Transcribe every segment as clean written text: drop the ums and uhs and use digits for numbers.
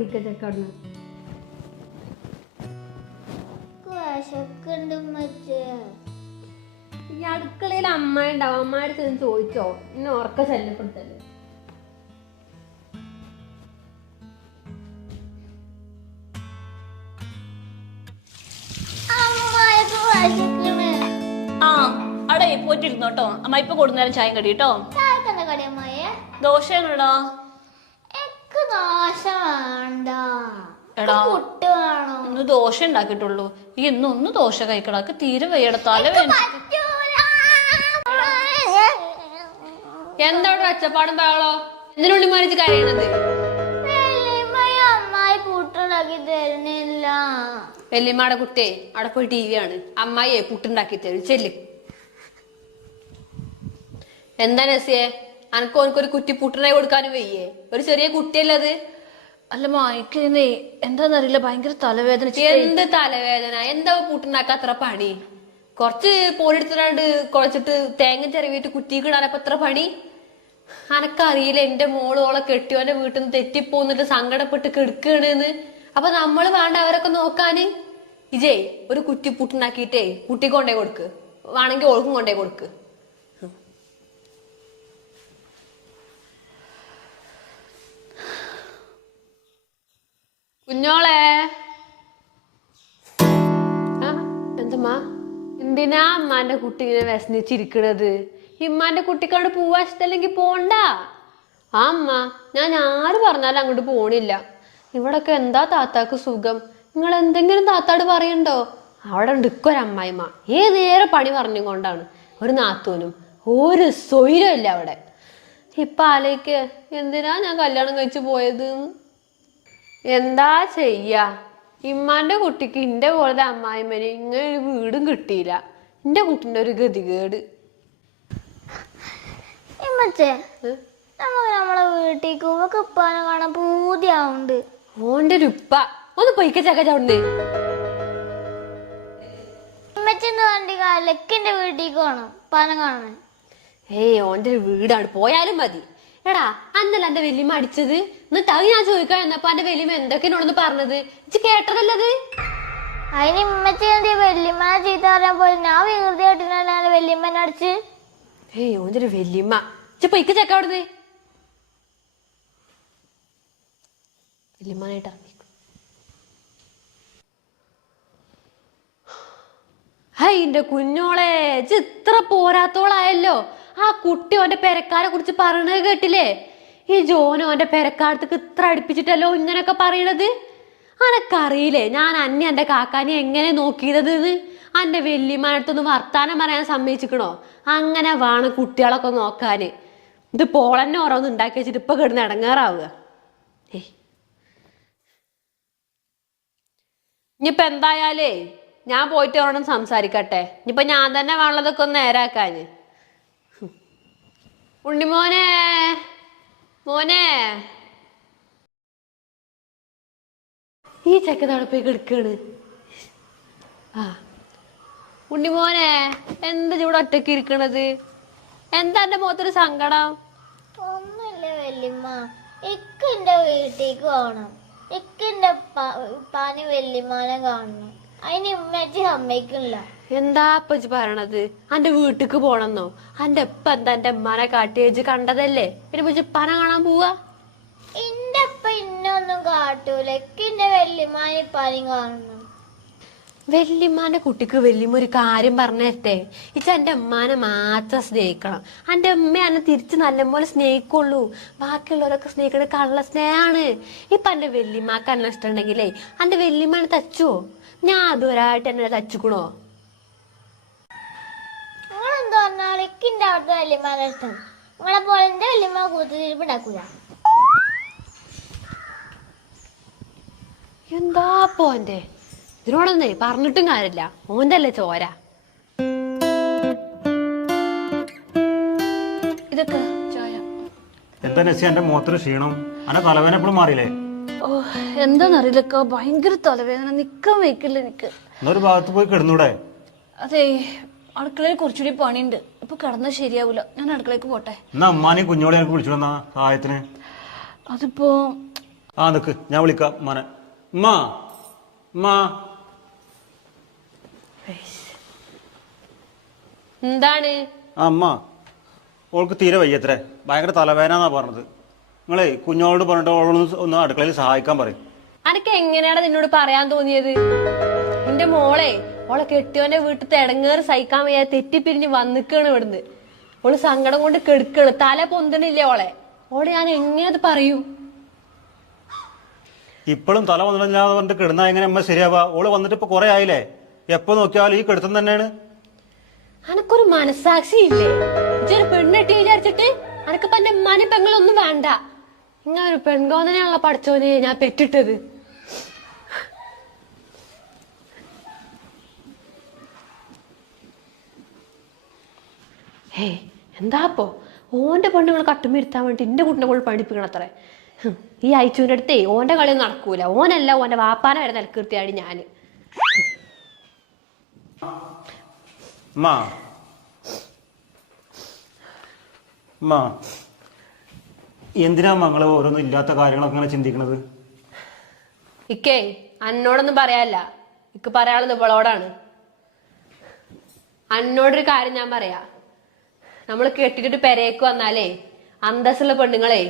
പൊയ്ക്ക ചെക്കടന്ന്. ഈ അടുക്കളയിൽ അമ്മ ഉണ്ടാവും, അമ്മയുടെ ചെന്ന് ചോദിച്ചോ, ഇന്നെ ഉറക്ക ശല്യപ്പെടുത്തല്ലേ. അവിടെ പോയിട്ടിരുന്നോട്ടോ. അമ്മ ഇപ്പൊ കൊടുന്നേരം ചായം കടി കേട്ടോ. ദോശയാണോടാ? എടാ ഇന്ന് ദോശ ഉണ്ടാക്കിട്ടുള്ളൂ. ഈ ഒന്ന് ദോശ കഴിക്കടാക്ക് തീരെ വയ്യട, തല വേദന. എന്താ ഒച്ചപ്പാടും ബഹളോ? എന്തിനുള്ളി മരിച്ച് കരയുന്നത്? വല്യമ്മയുടെ കുട്ടിയെ അവിടെ പോയി ടി വി ആണ്. അമ്മായിയെ പുട്ടുണ്ടാക്കി തരും. ചെല്ല്. എന്താ നസിയെ, അനക്ക് ഓനക്കൊരു കുറ്റി പുട്ടുണ്ടായി കൊടുക്കാനും വയ്യേ? ഒരു ചെറിയ കുട്ടിയല്ലേ അത്? അല്ല മായിക്കുന്നേ, എന്താന്നറിയില്ല, ഭയങ്കര തലവേദന. എന്ത് തലവേദന? എന്താ പുട്ടുണ്ടാക്കാൻ അത്ര പണി? കുറച്ച് പോലെടുത്തിട്ട് കുഴച്ചിട്ട് തേങ്ങ ചെറിയിട്ട് കുറ്റിക്കിടാനപ്പോ എത്ര പണി? അനക്കറിയില്ല എന്റെ മോളോളെ കെട്ടിയോന്റെ വീട്ടിൽ നിന്ന് തെറ്റിപ്പോന്നിട്ട് സങ്കടപ്പെട്ട് കെടുക്കുകയാണെന്ന്. അപ്പൊ നമ്മള് വേണ്ട അവരൊക്കെ നോക്കാന്. ഇജേ ഒരു കുറ്റി പുട്ടുണ്ടാക്കിയിട്ടേ കുട്ടിക്ക് കൊണ്ടേ കൊടുക്ക്, വേണമെങ്കിൽ ഓൾക്കും കൊണ്ടേ കൊടുക്ക്. കുഞ്ഞോളെ, എന്തമ്മാ, എന്തിനാ അമ്മാന്റെ കുട്ടി ഇങ്ങനെ വിശന്നിച്ചിരിക്കണത്? ഇമ്മാന്റെ കുട്ടിക്കാണ്ട് പോവാ ഇഷ്ടല്ലെങ്കിൽ പോണ്ട. ആ അമ്മ, ഞാൻ ആര് പറഞ്ഞാലും അങ്ങോട്ട് പോണില്ല. ഇവിടൊക്കെ എന്താ താത്താക്ക് സുഖം? നിങ്ങൾ എന്തെങ്കിലും താത്താട് പറയണ്ടോ? അവിടെ ഉണ്ടൊരമ്മായിമ്മ ഏത് നേരെ പണി പറഞ്ഞുകൊണ്ടാണ്. ഒരു നാത്തൂനും ഒരു സ്വൈരം ഇല്ല അവിടെ. ഇപ്പൊ ആലോചിക്ക്, എന്തിനാ ഞാൻ കല്യാണം കഴിച്ചു പോയത്? എന്താ ചെയ്യാ, ഇമ്മാന്റെ കുട്ടിക്ക് ഇന്റെ പോലെ അമ്മായിമ്മന് ഇങ്ങനെ ഒരു വീടും കിട്ടിയില്ല. എന്റെ കുട്ടിന്റെ ഒരു ഗതികേട്. നമ്മളെ വീട്ടിലേക്ക് ഉപ്പാനെ കാണാൻ പൂതിയാവുണ്ട്. ഓന്റെ ഒരു ഉപ്പ ഒന്ന് പൊയ്ക്ക ചക്ക ചവിടേ. ഇമ്മച്ചെന്ന് കണ്ടിക്കാലക്കിന്റെ വീട്ടിലേക്ക് പോണം ഉപ്പാനെ കാണാൻ. ഏയ് ഓന്റെ ഒരു വീടാണ്, പോയാലും മതി. എടാ അന്നല്ല എന്റെ വല്യമ്മ അടിച്ചത്. എന്നിട്ട് അത് ഞാൻ ചോദിക്കാൻ എന്നപ്പോ എന്റെ വല്യമ്മ എന്തൊക്കെയാണോന്ന് പറഞ്ഞത് ഇജ്ജ് കേട്ടതല്ലത്? അതിന് ഇമ്മച്ചി വല്യമ്മ ചീത്ത പറയാൻ പോയി ഞാൻ വികൃതി ആയിട്ടാണ് വല്യമ്മനെ അടിച്ച്. ഏയ് ഓന്റെ ഒരു വല്യമ്മ. ഇജ്ജ് പൊയ്ക്ക ചക്ക അവിടുന്ന്. വല്യമ്മനായിട്ട് ഇറങ്ങി. ഹൈ എന്റെ കുഞ്ഞോളെ, ഇജ്ജ് ഇത്ര പോരാത്തോളായല്ലോ. ആ കുട്ടി ഓന്റെ പെരക്കാരെ കുറിച്ച് പറയണത് കേട്ടില്ലേ? ഈ ജോനോ ഓന്റെ പെരക്കാരത്തേക്ക് ഇത്ര അടുപ്പിച്ചിട്ടല്ലോ ഇങ്ങനെയൊക്കെ പറയണത്. അനക്കറിയില്ലേ ഞാൻ അന്നെ എന്റെ കാക്കാനെ എങ്ങനെ നോക്കിയത്? അന്റെ വല്യമ്മനടുത്തൊന്ന് വർത്താനം പറയാൻ സമ്മതിച്ചിക്കണോ? അങ്ങനെ വേണം കുട്ടികളൊക്കെ നോക്കാന്. ഇത് പോളന്നെ ഓരോന്ന് ഉണ്ടാക്കി വെച്ചിട്ട് ഇപ്പൊ കിടന്ന് ഇടങ്ങാറാവുക. ഇനിയിപ്പൊ എന്തായാലേ ഞാൻ പോയിട്ട് അവരോടും സംസാരിക്കട്ടെ. ഇനിയിപ്പൊ ഞാൻ തന്നെ വേണതൊക്കെ ഒന്ന് നേരാക്കാന്. ഉണ്ണിമോനെ, മോനെ, ഈ ചെക്ക തടപ്പോയി കിടക്കാണ്. ആ ഉണ്ണിമോനെ, എന്താ ഇവിടെ ഒറ്റക്ക് ഇരിക്കണത്? എന്താ എന്റെ മുഖത്തൊരു സങ്കടം? ഒന്നുമില്ല വല്യമ്മ, എന്റെ വീട്ടിലേക്ക് പോകണം. എന്റെ ഉപ്പാന് വല്യമ്മാനെ കാണണം. അതിന് ഇമ്മച്ചി സമ്മതിക്കണില്ല. എന്താ ഇപ്പച്ചി പറയണത്? അന്റെ വീട്ടിക്ക് പോണെന്നോ? അന്റെ ഇപ്പ എന്താ എന്റെ ഉമ്മാനെ കാട്ടിയേച്ച് കണ്ടതല്ലേ? പിന്നെ ഇപ്പച്ചി ഉപ്പാനെ കാണാൻ പോവാ? എന്റെ അപ്പ ഇന്നൊന്നും കാട്ടൂല. എന്റെ വല്യമ്മാനെ ഇപ്പാനെയും കാണണം. വല്യമ്മാന്റെ കുട്ടിക്ക് വല്യമ്മ ഒരു കാര്യം പറഞ്ഞേരട്ടെ. ഇച്ച എന്റെ ഉമ്മാനെ മാത്രം സ്നേഹിക്കണം. എന്റെ ഉമ്മ എന്നെ തിരിച്ച് നല്ലപോലെ സ്നേഹിക്കുള്ളൂ. ബാക്കിയുള്ളവരൊക്കെ സ്നേഹിക്കണ കള്ള സ്നേഹാണ്. ഇപ്പൊ എന്റെ വല്യമ്മക്ക് എന്നെ ഇഷ്ടമുണ്ടെങ്കിലേ എന്റെ വല്യമ്മനെ തച്ചുവോ? ഞാൻ അതുവരായിട്ട് എന്നെ തച്ചുക്കണോ? നിങ്ങളെന്ത് പറഞ്ഞാലും എന്റെ അവിടുത്തെ വല്യമ്മാനെ ഇഷ്ടം. നിങ്ങളെ പോലെ എന്റെ വല്യമ്മ കൂത്തുതിരിപ്പ് ഉണ്ടാക്കൂല. എന്താ പോന്റെ ഇതിനോടൊന്നേ പറഞ്ഞിട്ടും കാര്യമില്ല. ഓന്റെ അല്ലേ ചോര. ഇതൊക്കെ ചായ. എന്താ നസി എന്റെ മുഖത്തൊരു ക്ഷീണം? അന്റെ തലവേദന എപ്പോഴും മാറിയില്ലേ? ഓ എന്താന്നറിയില്ലക്ക, ഭയങ്കര തലവേദന, നിക്കാൻ വയ്ക്കില്ല എനിക്ക്. എന്നൊരു ഭാഗത്ത് പോയി കിടന്നൂടെ? അതെ, അടുക്കളയിൽ കുറച്ചുകൂടി പണിയുണ്ട്. ഇപ്പൊ കിടന്നാൽ ശരിയാവൂല. ഞാൻ അടുക്കളയ്ക്ക് പോട്ടെ. എന്നാ അമ്മാനെയും കുഞ്ഞോളെ എനിക്ക് വിളിച്ചു വന്നാ സഹായത്തിന്. അതിപ്പോ ആ നിക്ക്, ഞാൻ വിളിക്കാം ഉമ്മാനെ. ഉമ്മ ഉമ്മ. എന്താണ്? ആ അമ്മ, ഓൾക്ക് തീരെ വയ്യത്രേ, ഭയങ്കര തലവേദന പറഞ്ഞത്. നിങ്ങളെ കുഞ്ഞോളോട് പറഞ്ഞിട്ട് ഓളൊന്ന് അടുക്കളയിൽ സഹായിക്കാൻ പറയും. അനക്ക് എങ്ങനെയാണ് നിന്നോട് പറയാൻ തോന്നിയത്? എന്റെ മോളെ ഓളെ കെട്ടിയോന്റെ വീട്ടിൽ തെടങ്ങേറ് സഹിക്കാൻ വയ്യാതെ തെറ്റിപ്പിരിഞ്ഞ് വന്നിക്കാണ് ഇവിടുന്ന്. ഓള് സങ്കടം കൊണ്ട് കെടുക്കാണ്, തല പൊന്തണില്ലേ ഓളെ ഞാൻ എങ്ങനെ അത് പറയൂ? ഇപ്പോഴും തല വന്നില്ലാതെ പറഞ്ഞിട്ട് കിടന്നാ എങ്ങനെ അമ്മ ശരിയാവാ? ഓള് വന്നിട്ട് ഇപ്പൊ കുറെ ആയില്ലേ? എപ്പോ നോക്കിയാലും ഈ കിടത്തം തന്നെയാണ്. അനക്കൊരു മനസാക്ഷി ഇല്ലേ? ഇതൊരു പെണ്ണെട്ടി വിചാരിച്ചിട്ട് അനക്കിപ്പ എന്റെ ഉമ്മാനെ പെങ്ങളൊന്നും വേണ്ട. ഇങ്ങനെ ഒരു പെൺകോന്നനെയുള്ള പഠിച്ചോനെ ഞാൻ പെറ്റിട്ടത്. ഹേ എന്താപ്പോ ഓന്റെ പെണ്ണുങ്ങൾ കട്ടുമിരുത്താൻ വേണ്ടി എന്റെ കുട്ടിനെ കൊണ്ട് പഠിപ്പിക്കണത്രേ. ഈ അയച്ചുവിന്റെ അടുത്തേ ഓന്റെ കളിയൊന്നും നടക്കൂല. ഓനല്ല ഓന്റെ വാപ്പാനെ വരെ നിലക്കിർത്തിയാടി ഞാന്. എന്തിനാ മങ്ങള് ഓരോന്നും ഇല്ലാത്ത കാര്യങ്ങളൊക്കെ അങ്ങനെ ചിന്തിക്കണത്? ഇക്കേ അന്നോടൊന്നും പറയാല്ല, ഇക്ക് പറയാനുള്ളത് ഇവളോടാണ്. അന്നോടൊരു കാര്യം ഞാൻ പറയാ. നമ്മൾ കെട്ടിട്ട് പെരേക്ക് വന്നാലേ അന്തസ്സുള്ള പെണ്ണുങ്ങളെ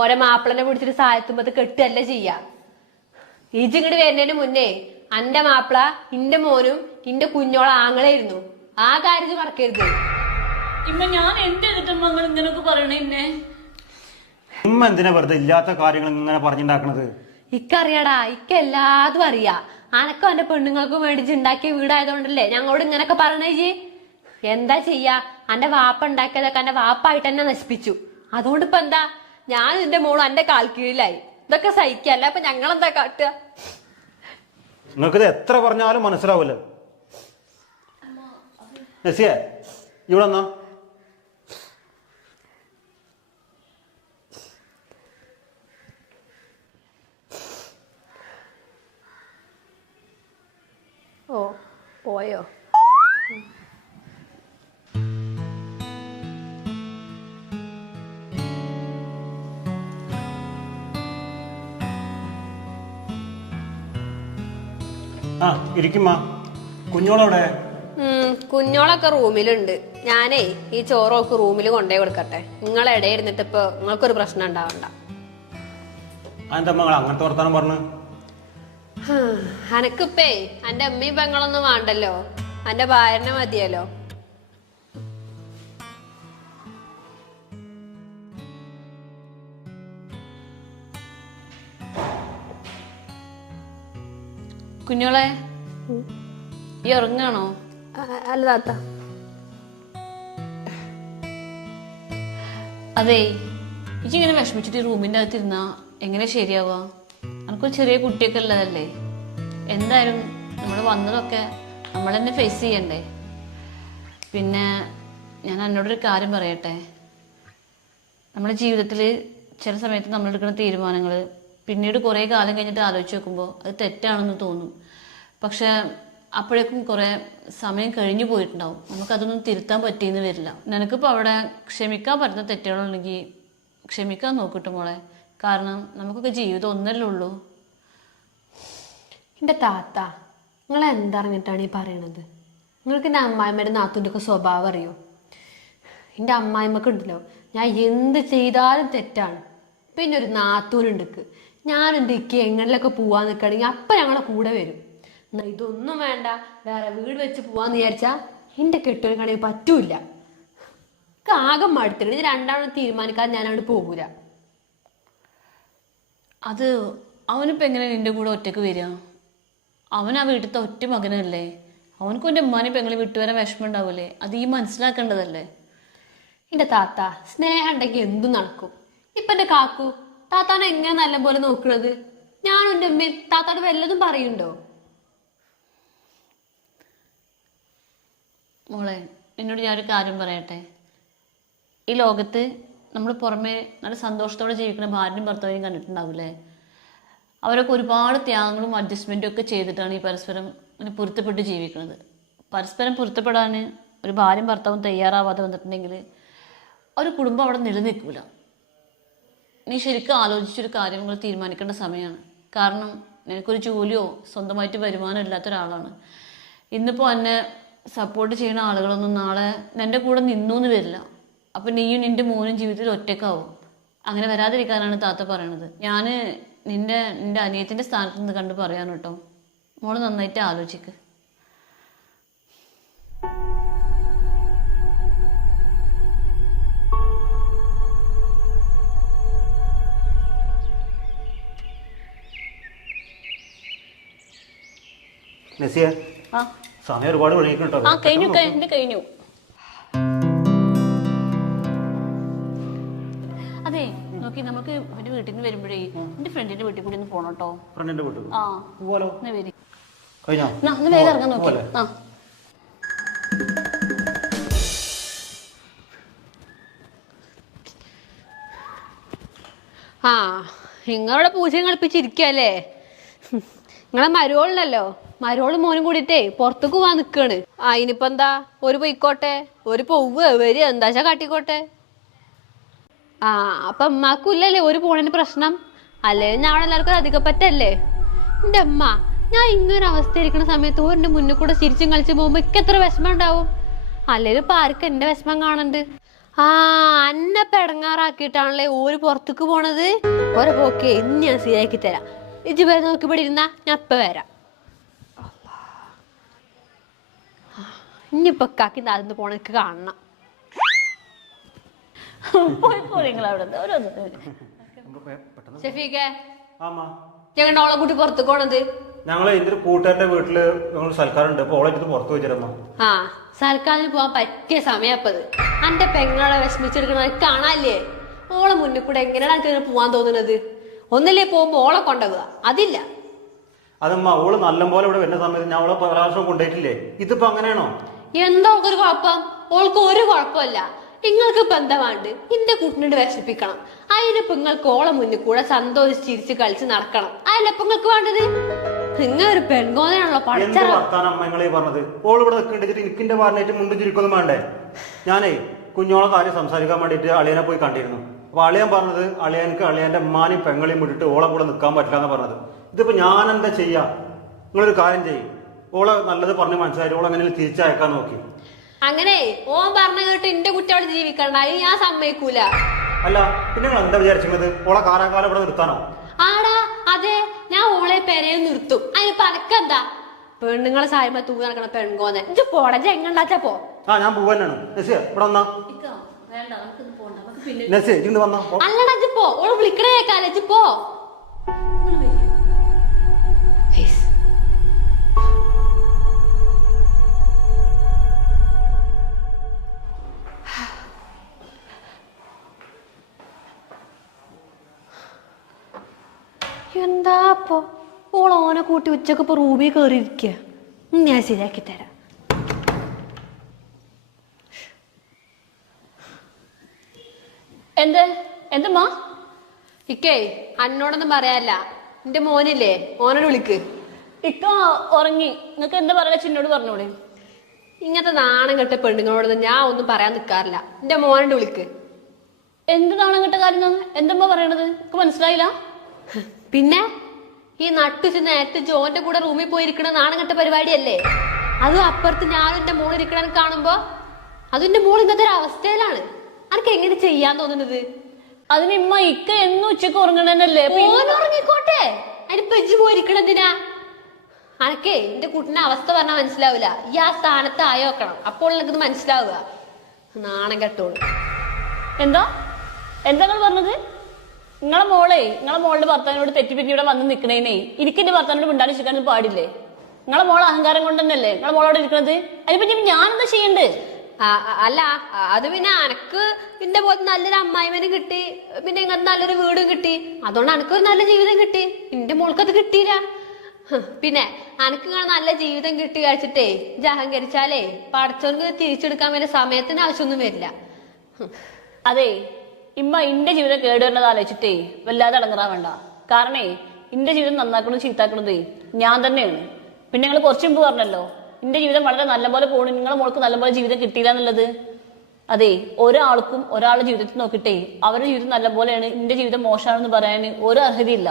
ഓരോ മാപ്പിളനെ പിടിച്ചിട്ട് സായത്തുമ്പത്ത് കെട്ടല്ല ചെയ്യാ. ഇജിങ്ങട് വരുന്നതിന് മുന്നേ അന്റെ മാപ്പിള ഇന്റെ മോനും ഇന്റെ കുഞ്ഞോളെ ആങ്ങളായിരുന്നു. ആ കാര്യം മറക്കരുത്. ഇമ്മ ഞാൻ എന്ത് ചെയ്തിട്ടും നിങ്ങൾ ഇങ്ങനൊക്കെ പറയണേ എന്നെ? ഉമ്മ എന്തിനാ വെറുതെ ഇല്ലാത്ത കാര്യങ്ങൾ ഇങ്ങനെ പറഞ്ഞുണ്ടാക്കണത്? ഇക്കറിയാടാ, ഇക്ക എല്ലാതും അറിയാ. അനക്കും എന്റെ പെണ്ണുങ്ങൾക്കും വേണ്ടിട്ട് ഉണ്ടാക്കിയ വീടായതുകൊണ്ടല്ലേ ഞങ്ങളോട് ഇങ്ങനൊക്കെ പറഞ്ഞേ. എന്താ ചെയ്യാ, അന്റെ വാപ്പ ഉണ്ടാക്കിയതൊക്കെ എന്റെ വാപ്പായിട്ട് തന്നെ നശിപ്പിച്ചു. അതുകൊണ്ട് ഇപ്പൊ എന്താ, ഞാൻ എന്റെ മോളും എന്റെ കാൽ കീഴിലായി. ഇതൊക്കെ സഹിക്കല്ല, അപ്പൊ ഞങ്ങളെന്താ കാട്ടുക? നിങ്ങൾക്കിത് എത്ര പറഞ്ഞാലും മനസ്സിലാവൂല്ലോ. നസിയെ ഇവിടെ വന്നോ. ഓ പോയോ? ആ ഇരിക്കുമ്മ. കുഞ്ഞോളവിടെ? കുഞ്ഞോളൊക്കെ റൂമിലുണ്ട്. ഞാനേ ഈ ചോറൊക്കെ റൂമിൽ കൊണ്ടുപോയി കൊടുക്കട്ടെ. നിങ്ങളെ ഇടയിൽ ഇരുന്നിട്ട് ഇപ്പൊ നിങ്ങൾക്കൊരു പ്രശ്നം ഉണ്ടാവണ്ട. അതെന്താ മകൾ അങ്ങനത്തെ വർത്താനം പറഞ്ഞു? അനക്കിപ്പേ എന്റെ അമ്മയും പെങ്ങളൊന്നും വേണ്ടല്ലോ, എന്റെ ഭാര്യനെ മതിയല്ലോ. കുഞ്ഞോളെ ഈ ഉറങ്ങാണോ? അല്ല താത്ത. അതേ, എനിക്കിങ്ങനെ വിഷമിച്ചിട്ട് റൂമിൻ്റെ അകത്ത് ഇരുന്നാ എങ്ങനെ ശരിയാവുക? എനിക്കൊരു ചെറിയ കുട്ടിയൊക്കെ ഉള്ളതല്ലേ. എന്തായാലും നമ്മൾ വന്നതൊക്കെ നമ്മൾ തന്നെ ഫേസ് ചെയ്യണ്ടേ. പിന്നെ ഞാൻ എന്നോടൊരു കാര്യം പറയട്ടെ. നമ്മുടെ ജീവിതത്തിൽ ചില സമയത്ത് നമ്മളെടുക്കുന്ന തീരുമാനങ്ങൾ പിന്നീട് കുറേ കാലം കഴിഞ്ഞിട്ട് ആലോചിച്ച് നോക്കുമ്പോൾ അത് തെറ്റാണെന്ന് തോന്നും. പക്ഷെ അപ്പോഴേക്കും കുറേ സമയം കഴിഞ്ഞു പോയിട്ടുണ്ടാവും. നമുക്കതൊന്നും തിരുത്താൻ പറ്റിയെന്ന് വരില്ല. നിനക്കിപ്പോൾ അവിടെ ക്ഷമിക്കാൻ പറ്റുന്ന തെറ്റുകളുണ്ടെങ്കിൽ ക്ഷമിക്കാൻ നോക്കിട്ട് മോളെ. കാരണം നമുക്കൊക്കെ ജീവിതം ഒന്നല്ലേ ഉള്ളൂ. എന്റെ താത്ത, നിങ്ങൾ എന്തറിഞ്ഞിട്ടാണ് ഈ പറയണത്? നിങ്ങൾക്ക് എൻ്റെ അമ്മായിമ്മയുടെ നാത്തൂൻ്റെ ഒക്കെ സ്വഭാവം അറിയോ? എൻ്റെ അമ്മായിമ്മക്ക് ഉണ്ടല്ലോ, ഞാൻ എന്ത് ചെയ്താലും തെറ്റാണ്. പിന്നെ ഒരു നാത്തൂനുണ്ടെക്ക്, ഞാനെന്ത് ഇക്ക് എങ്ങനെയൊക്കെ പോവാൻ നിൽക്കുകയാണെങ്കിൽ അപ്പം ഞങ്ങളെ കൂടെ വരും. എന്നാൽ ഇതൊന്നും വേണ്ട, വേറെ വീട് വെച്ച് പോവാന്ന് വിചാരിച്ചാൽ എൻ്റെ കെട്ടൊരുക്കാണെങ്കിൽ പറ്റൂല. ആകെ മടുത്തിട്ട് ഇത് രണ്ടാമത് തീരുമാനിക്കാതെ ഞാനവിടെ പോകൂല. അത് അവനിപ്പോൾ എങ്ങനെ നിൻ്റെ കൂടെ ഒറ്റയ്ക്ക് വരിക? അവൻ ആ വീട്ടിലത്തെ ഒറ്റ മകനല്ലേ. അവനക്കും എൻ്റെ ഉമ്മാനെ പെങ്ങളെ വിട്ടുവരാൻ വിഷമം ഉണ്ടാവില്ലേ? അത് ഈ മനസ്സിലാക്കേണ്ടതല്ലേ. എൻ്റെ താത്ത, സ്നേഹം ഉണ്ടെങ്കിൽ എന്തും നടക്കും. ഇപ്പം എൻ്റെ കാക്കു താത്താനെ എങ്ങനെ നല്ലപോലെ നോക്കണത്? ഞാനും എൻ്റെ ഉമ്മയും താത്താട് വല്ലതും പറയുന്നുണ്ടോ? മോളെ, എന്നോട് ഞാനൊരു കാര്യം പറയട്ടെ. ഈ ലോകത്ത് നമ്മൾ പുറമേ നല്ല സന്തോഷത്തോടെ ജീവിക്കുന്ന ഭാര്യയും ഭർത്താവിനെയും കണ്ടിട്ടുണ്ടാവില്ലേ? അവരൊക്കെ ഒരുപാട് ത്യാഗങ്ങളും അഡ്ജസ്റ്റ്മെൻറ്റും ഒക്കെ ചെയ്തിട്ടാണ് ഈ പരസ്പരം ഇങ്ങനെ പൊരുത്തപ്പെട്ട് ജീവിക്കുന്നത്. പരസ്പരം പൊരുത്തപ്പെടാൻ ഒരു ഭാര്യയും ഭർത്താവും തയ്യാറാവാതെ വന്നിട്ടുണ്ടെങ്കിൽ ഒരു കുടുംബം അവിടെ നിലനിൽക്കില്ല. നീ ശരിക്കും ആലോചിച്ചൊരു കാര്യം നിങ്ങൾ തീരുമാനിക്കേണ്ട സമയമാണ്. കാരണം നിനക്കൊരു ജോലിയോ സ്വന്തമായിട്ട് വരുമാനം ഇല്ലാത്ത ഒരാളാണ്. ഇന്നിപ്പോൾ എന്നെ സപ്പോർട്ട് ചെയ്യുന്ന ആളുകളൊന്നും നാളെ നിൻ്റെ കൂടെ നിന്നൂന്ന് വരില്ല. അപ്പം നീയും നിൻ്റെ മോനും ജീവിതത്തിൽ ഒറ്റക്കാവും. അങ്ങനെ വരാതിരിക്കാനാണ് താത്ത പറയണത്. ഞാൻ നിന്റെ അനിയത്തിൻ്റെ സ്ഥാനത്ത് നിന്ന് കണ്ട് പറയാൻ കേട്ടോ. മോള് നന്നായിട്ട് ആലോചിക്ക്. നസിയ ആ സമയം ഒരുപാട് വൈകിട്ടോ. ആ കഴിഞ്ഞു കഴിഞ്ഞു. അതെ നോക്കി, നമുക്ക് എന്റെ വീട്ടിൽ നിന്ന് വരുമ്പോഴേ എന്റെ ഫ്രണ്ടിന്റെ വീട്ടിൽ കൂടി ഒന്ന് പോണം കേട്ടോ. ഫ്രണ്ടിന്റെ വീട്ടിൽ ആ പോവാലോ. എന്നാ വരി. കഴിഞ്ഞോ? ഒന്ന് വേഗം ഇറങ്ങാൻ നോക്കി. ആ നിങ്ങളവിടെ പൂച്ചയും കളിപ്പിച്ചിരിക്കല്ലേ? നിങ്ങളെ മരോളിനല്ലോ, മരോളും മോനും കൂടിയിട്ടേ പുറത്തേക്ക് പോവാൻ നിക്കാണ്. അതിനിപ്പോ എന്താ, ഒരു പൊയ്ക്കോട്ടെ, ഒരു പോവുക വരിക, എന്താച്ചാ കാട്ടിക്കോട്ടെ. ആ അപ്പൊ അമ്മാക്കും ഇല്ലല്ലേ ഒരു പോണേന് പ്രശ്നം? അല്ലേ ഞാൻ എല്ലാവർക്കും അധികപ്പറ്റല്ലേ? എൻ്റെ അമ്മ, ഞാൻ ഇങ്ങനെ അവസ്ഥ ഇരിക്കുന്ന സമയത്ത് ഓരുടെ മുന്നിൽ കൂടെ ചിരിച്ചും കളിച്ചും പോകുമ്പോ എനിക്ക് എത്ര വിഷമം ഉണ്ടാവും. അല്ലേലും ഇപ്പൊ ആർക്കും എന്റെ വിഷമം കാണണ്ട്. ആ അന്നെ പെടങ്ങാറാക്കിയിട്ടാണല്ലേ ഓര് പുറത്തേക്ക് പോണത്. ഓരോ പോക്കേ ഇന്ന് ഞാൻ ശരിയാക്കി തരാം. ഇജ്ജ് വരെ നോക്കി ഇവിടെ ഇരുന്നാ ഞാൻ ഇപ്പൊ വരാം. ഇനിയിപ്പൊ കാക്കി നടന്ന് പോണക്ക് കാണണം. ഷെഫീക്കെ ഞങ്ങളുടെ ഓളെ കൂട്ടി പുറത്തേക്ക് പോണത്? ഞങ്ങള് എന്റെ ഒരു കൂട്ടുകാരന്റെ വീട്ടില് ഞങ്ങൾ സൽക്കാരുണ്ട്. അപ്പൊ ഓളെ പുറത്ത് വെച്ചിരുന്നു. ആ സൽക്കാരിന് പോവാൻ പറ്റിയ സമയപ്പത്. അന്റെ പെങ്ങളെ വിഷമിച്ചെടുക്കണത് കാണാല്ലേ? ഓളെ മുന്നിൽ കൂടെ എങ്ങനെയാണ് എനിക്ക് പോവാൻ തോന്നുന്നത്? ഒന്നില്ലേ പോകുമ്പോ ഓളെ കൊണ്ടുപോവുക, അതില്ല. അതമ്മ, ഓള് നല്ലപോലെ ഇവിടെ വരുന്ന സമയത്ത് ഞാൻ ഓളെ പ്രാവശ്യം കൊണ്ടുപോയിട്ടില്ലേ? ഇതിപ്പോ അങ്ങനെയാണോ? എന്താ ഒരു കുഴപ്പം? ഓൾക്ക് ഒരു കുഴപ്പമില്ല. നിങ്ങൾക്ക് ഇപ്പൊ എന്താ വേണ്ട? ഇന്റെ കുട്ടിനോട് വിഷമിപ്പിക്കണം. അതിനിപ്പോ നിങ്ങൾക്ക് ഓളെ മുന്നിൽ കൂടെ സന്തോഷിച്ച് ചിരിച്ച് കളിച്ച് നടക്കണം. അതല്ല ഇപ്പൊ നിങ്ങൾക്ക് വേണ്ടത്? നിങ്ങൾ ഒരു പെൺകോനാണല്ലോ പഠിച്ച വർത്താനം നിങ്ങളീ പറഞ്ഞത്. ഓൾ ഇവിടെ നിൽക്കണ്ടിട്ട് എനിക്കിന്റെ പറഞ്ഞിട്ട് മുണ്ടും ചുരുക്കൊന്നും വേണ്ടേ? ഞാനേ കുഞ്ഞോളെ കാര്യം സംസാരിക്കാൻ വേണ്ടിയിട്ട് അളിയനെ പോയി കണ്ടിരുന്നു. അപ്പൊ അളിയൻ പറഞ്ഞത് അളിയനക്ക് അളിയന്റെ ഉമ്മാനെയും പെങ്ങളെയും വിട്ടിട്ട് ഓളെ കൂടെ നിൽക്കാൻ പറ്റില്ല എന്ന് പറഞ്ഞത്. ഇതിപ്പോ ഞാൻ എന്താ ചെയ്യാ? നിങ്ങളൊരു കാര്യം ചെയ്യും, ഓളെ നല്ലത് പറഞ്ഞ് മനസ്സിലായി ഓളെ അങ്ങനെ തിരിച്ചയക്കാൻ നോക്കി. അങ്ങനെ ഓൻ പറഞ്ഞ കേട്ട് എന്റെ കുട്ടിയോട് ജീവിക്കണ്ട, അതിന് ഞാൻ സമ്മതിക്കൂല. അല്ല പിന്നെ നിങ്ങൾ എന്താ വിചാരിച്ചത്? ഓളെ കാലാകാലം ഇവിടെ നിർത്താനോ? ആടാ അതെ, ഞാൻ ഓളെ പെരയെ നിർത്തും. അതിന് പനക്കെന്താ? പെണ്ണുങ്ങളെ സായ്മ തൂങ്ങി നടക്കണ പെൺകോന്നെ. ഇജ്ജ് പോടാ, എങ്ങണ്ടാച്ചാ പോ. ആ ഞാൻ പോവാനാണ്. നസിയ ഇവിടെ വന്നാ. നസിയ ഇങ്ങോട്ട് വന്നാ. അല്ലടാ ഇജ്ജ് പോ, ഓള് വിളിക്കണേ കേക്കാലേ, ഇജ്ജ് പോ. എന്താപ്പോ ഓളോനെ കൂട്ടി ഉച്ചക്ക് ഇപ്പൊ റൂബി കയറിയിരിക്കുക. ഞാൻ ശരിയാക്കി തരാം. എന്തമ്മാ? ഇക്കേ അന്നോടൊന്നും പറയാല്ല, എന്റെ മോനില്ലേ ഓനോട് വിളിക്ക്. ഇക്ക ഉറങ്ങി. നിങ്ങൾക്ക് എന്താ പറയാ ചിന്നോട് പറഞ്ഞോളെ. ഇങ്ങനത്തെ നാണം കെട്ട പെണ്ണുങ്ങളോടൊന്നും ഞാൻ ഒന്നും പറയാൻ നിക്കാറില്ല. എന്റെ മോനോട് വിളിക്ക്. എന്ത് നാണം കെട്ട കാര്യം? എന്തമ്മ പറയണത്? എനിക്ക് മനസ്സിലായില്ല. പിന്നെ ഈ നട്ടുച്ച് നേരത്തെ ജോന്റെ കൂടെ റൂമിൽ പോയിരിക്കണ നാണം കെട്ട പരിപാടിയല്ലേ? അതും അപ്പുറത്ത് ഞാനും എന്റെ മോൾ ഇരിക്കണ കാണുമ്പോ അതും എന്റെ മോൾ ഇന്നത്തെ ഒരു അവസ്ഥയിലാണ്. അനക്ക് എങ്ങനെ ചെയ്യാൻ തോന്നുന്നത്? അതിന് ഇമ്മ ഇക്ക എന്നും ഉച്ചക്ക് ഉറങ്ങണല്ലേ? ഉറങ്ങിക്കോട്ടെ, അതിനിപ്പോ ഇജ്ജ് പോയിരിക്കണെന്തിനാ? അനക്കേ എന്റെ കുട്ടിന്റെ അവസ്ഥ പറഞ്ഞാൽ മനസ്സിലാവില്ല. ഈ ആ സ്ഥാനത്ത് ആയോക്കണം, അപ്പോൾ എനിക്കത് മനസ്സിലാവുക. നാണം കെട്ടോളൂ. എന്താ നിങ്ങൾ പറഞ്ഞത്? നിങ്ങളെ മോളുടെ ഭർത്താവിനോട് തെറ്റിപ്പിറ്റി ഇവിടെ വന്ന് നിൽക്കണേനേ എനിക്ക് എന്റെ ഭർത്താവിനോട് മിണ്ടാണ്ടിരിക്കാനൊന്നും പാടില്ലേ? നിങ്ങളെ മോളെ അഹങ്കാരം കൊണ്ടുതന്നെയല്ലേ നിങ്ങളെ മോളോട് ഇരിക്കണത്. അതിപ്പറ്റി ഞാനെന്താ ചെയ്യണ്ടേ? അല്ല അത് പിന്നെ അനക്ക് ഇതിന്റെ പോലെ നല്ലൊരു അമ്മായിമനും കിട്ടി, പിന്നെ ഇങ്ങനത്തെ നല്ലൊരു വീടും കിട്ടി. അതുകൊണ്ട് അനക്കൊരു നല്ല ജീവിതം കിട്ടി. എന്റെ മോൾക്കത് കിട്ടിയില്ല. പിന്നെ അനക്ക് ഇങ്ങനെ നല്ല ജീവിതം കിട്ടി കഴിച്ചിട്ടേ അഹങ്കരിച്ചാലേ പഠിച്ചവർക്ക് തിരിച്ചെടുക്കാൻ വേണ്ടി സമയത്തിന് ആവശ്യമൊന്നും വരില്ല. അതെ ഇമ്മ ഇന്റെ ജീവിതം കേടുവരുന്നത് ആലോചിച്ചിട്ടേ വല്ലാതെ അടങ്ങറാവേണ്ട. കാരണേ ഇന്റെ ജീവിതം നന്നാക്കണതും ചീത്താക്കണതേ ഞാൻ തന്നെയാണ്. പിന്നെ നിങ്ങൾ കുറച്ച് മുമ്പ് പറഞ്ഞല്ലോ എന്റെ ജീവിതം വളരെ നല്ലപോലെ പോകണം, നിങ്ങളെ മോൾക്ക് നല്ലപോലെ ജീവിതം കിട്ടിയില്ല എന്നുള്ളത്. അതെ, ഒരാൾക്കും ഒരാളുടെ ജീവിതത്തിൽ നോക്കിയിട്ടേ അവരുടെ ജീവിതം നല്ല പോലെയാണ്, എന്റെ ജീവിതം മോശമാണെന്ന് പറയാൻ ഒരു അർഹതയില്ല.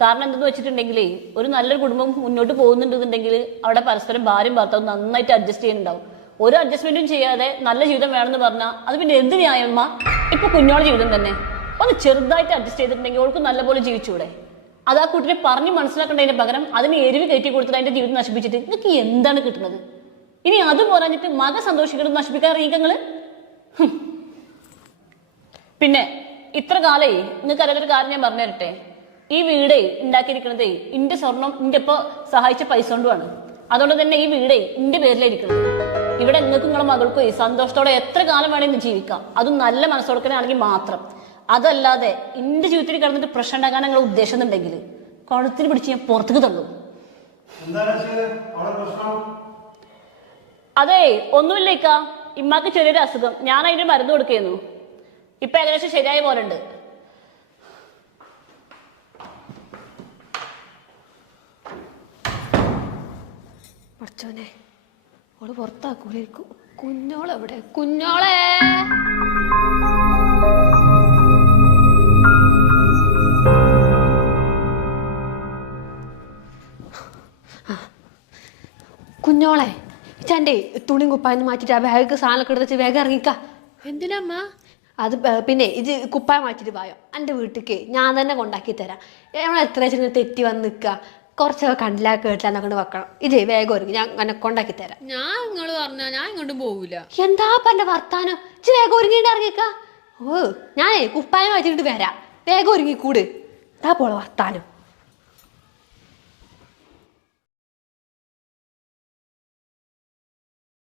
കാരണം എന്തെന്ന് വെച്ചിട്ടുണ്ടെങ്കിലേ ഒരു നല്ലൊരു കുടുംബം മുന്നോട്ട് പോകുന്നുണ്ടെന്നുണ്ടെങ്കിൽ അവിടെ പരസ്പരം ഭാര്യയും ഭർത്താവും നന്നായിട്ട് അഡ്ജസ്റ്റ് ചെയ്യുന്നുണ്ടാവും. ഒരു അഡ്ജസ്റ്റ്മെന്റും ചെയ്യാതെ നല്ല ജീവിതം വേണമെന്ന് പറഞ്ഞാൽ അത് പിന്നെ എന്ത് ന്യായമ്മ? ഇപ്പൊ കുഞ്ഞോളെ ജീവിതം തന്നെ ഒന്ന് ചെറുതായിട്ട് അഡ്ജസ്റ്റ് ചെയ്തിട്ടുണ്ടെങ്കിൽ അവൾക്ക് നല്ലപോലെ ജീവിച്ചൂടെ? അത് ആ കുട്ടിനെ പറഞ്ഞ് മനസ്സിലാക്കേണ്ടതിന് പകരം അതിന് എരിവ് കയറ്റി കൊടുത്തിട്ട് അതിന്റെ ജീവിതം നശിപ്പിച്ചിട്ട് നിങ്ങൾക്ക് എന്താണ് കിട്ടുന്നത്? ഇനി അത് പറഞ്ഞിട്ട് മക സന്തോഷിക്കണം നശിപ്പിക്കാൻ അറിയിക്കങ്ങള്. പിന്നെ ഇത്ര കാലേ നിങ്ങൾക്ക് അറിയാത്തൊരു കാര്യം ഞാൻ പറഞ്ഞു തരട്ടെ. ഈ വീടേ ഉണ്ടാക്കിയിരിക്കണതേ ഇന്റെ സ്വർണം ഇന്റെ ഇപ്പൊ സഹായിച്ച പൈസ കൊണ്ടുമാണ്. അതുകൊണ്ട് തന്നെ ഈ വീടേ ഇന്റെ പേരിലായിരിക്കുന്നത്. ഇവിടെ നിങ്ങൾക്ക് നിങ്ങളെ മകൾക്കോ സന്തോഷത്തോടെ എത്ര കാലം വേണമെങ്കിലും ജീവിക്കാം, അതും നല്ല മനസ്സോടക്കനാണെങ്കിൽ മാത്രം. അതല്ലാതെ എന്റെ ജീവിതത്തിൽ കിടന്നിട്ട് പ്രശ്നം ഉണ്ടാക്കാൻ നിങ്ങൾ ഉദ്ദേശം ഉണ്ടെങ്കിൽ കഴുത്തിൽ പിടിച്ച് ഞാൻ പുറത്തേക്ക് തള്ളൂ. അതെ, ഒന്നുമില്ലേക്കാ, ഇമ്മാക്ക് ചെറിയൊരു അസുഖം, ഞാൻ അതിന് മരുന്ന് കൊടുക്കുന്നു. ഇപ്പൊ ഏകദേശം ശരിയായ പോലെ ഉണ്ട്. പഠിച്ചോനെ, ഓള് പുറത്താക്കൂലായിരിക്കും. കുഞ്ഞോളെവിടെ? കുഞ്ഞോളെ കുഞ്ഞോളെ, ചാൻ്റെ തുണിയും കുപ്പായം മാറ്റിട്ട് ആ ബാഗ് സാധനമൊക്കെ എടുത്ത് വേഗം ഇറങ്ങിക്ക. എന്തിനമ്മ? അത് പിന്നെ ഇത് കുപ്പായം മാറ്റിട്ട് പോയോ എൻ്റെ വീട്ടിലേക്ക് ഞാൻ തന്നെ കൊണ്ടാക്കി തരാം. നമ്മൾ എത്ര വെച്ചിങ്ങനെ തെറ്റി വന്ന് നിൽക്കുക, കുറച്ചൊക്കെ കണ്ടില്ല കേട്ടില്ല എന്നൊക്കെ വെക്കണം. ഇതേ വേഗം ഒരുങ്ങി ഞാൻ അങ്ങനെ കൊണ്ടാക്കി തരാം. ഞാൻ നിങ്ങള് പറഞ്ഞ ഞാൻ ഇങ്ങോട്ടും പോവില്ല. എന്താ പറഞ്ഞ വർത്താനം? ഇച്ച് വേഗം ഒരുങ്ങിയിട്ട് ഇറങ്ങിക്ക. ഓ, ഞാനേ കുപ്പായം മാറ്റിട്ട് വരാം, വേഗം ഒരുങ്ങിക്കൂട്. എന്താ പോലെ വർത്താനം.